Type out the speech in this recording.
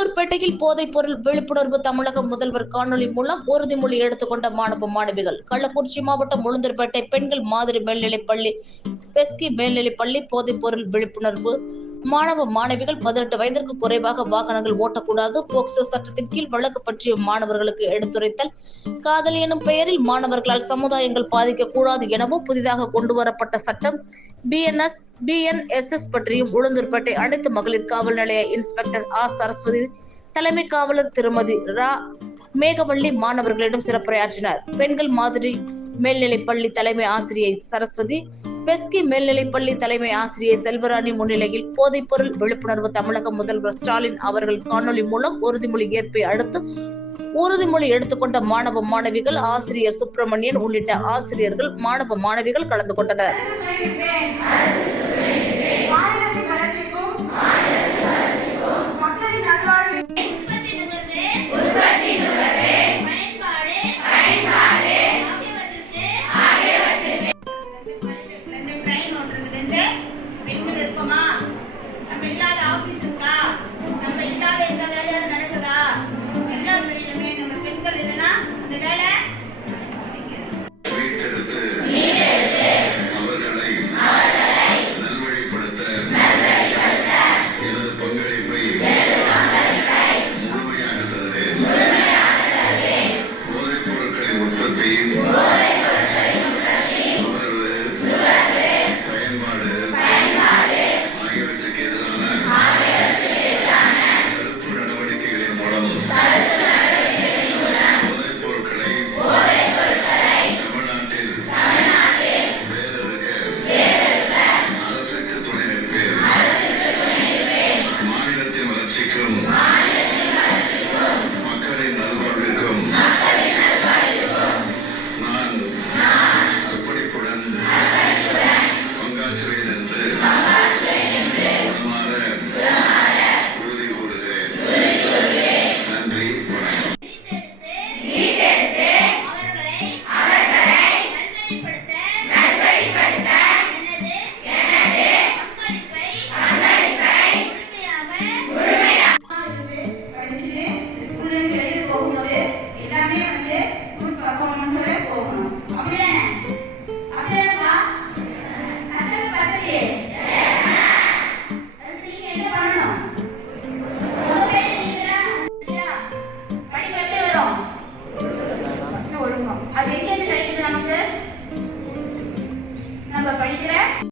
உளுந்தூர்பேட்டையில் போதைப் பொருள் விழிப்புணர்வு தமிழக முதல்வர் காணொலி மூலம் உறுதிமொழி எடுத்துக்கொண்ட மாணவ மாணவிகள். கள்ளக்குறிச்சி மாவட்டம் உளுந்தூர்பேட்டை பெண்கள் மாதிரி மேல்நிலைப் பள்ளி பெஸ்கி மேல்நிலைப் பள்ளி போதைப் பொருள் விழிப்புணர்வு மாணவ மாணவிகள் பதினெட்டு வயதிற்கு குறைவாக வாகனங்கள் ஓட்டக்கூடாது. போக்சோ சட்டத்தின் கீழ் வழக்கு பற்றிய மாணவர்களுக்கு எடுத்துரைத்தல். காதல் எனும் பெயரில் மாணவர்களால் சமுதாயங்கள் பாதிக்கக்கூடாது எனவும் புதிதாக கொண்டுவரப்பட்ட சட்டம். பிஎன்எஸ் பிஎன்எஸ்எஸ் பற்றியும் உளுந்தூர்பேட்டை அனைத்து மகளிர் காவல் நிலைய இன்ஸ்பெக்டர் ஆ. சரஸ்வதி தலைமை காவலர் திருமதி ரா. மேகவள்ளி மாணவர்களிடம் சிறப்புரையாற்றினார். பெண்கள் மாதிரி மேல்நிலை பள்ளி தலைமை ஆசிரியை சரஸ்வதி பெஸ்கி மேல்நிலைப்பள்ளி தலைமை ஆசிரியர் செல்வராணி முன்னிலையில் போதைப்பொருள் விழிப்புணர்வு தமிழக முதல்வர் ஸ்டாலின் அவர்கள் காணொலி மூலம் உறுதிமொழி ஏற்பை அடுத்து உறுதிமொழி எடுத்துக்கொண்ட மாணவ மாணவிகள் ஆசிரியர் சுப்பிரமணியன் உள்ளிட்ட ஆசிரியர்கள் மாணவ மாணவிகள் கலந்து கொண்டனர். then போது எல்லாமே வந்து குட் பர்ஃபார்மன்ஸோட போகணும். அப்படிதானே? அப்படிதானப்பா? கத்துக்கு பண்ணணும்? படிப்பட்டு வரும். அது எங்கே கிடைக்குது நமக்கு? நம்ம படிக்கிற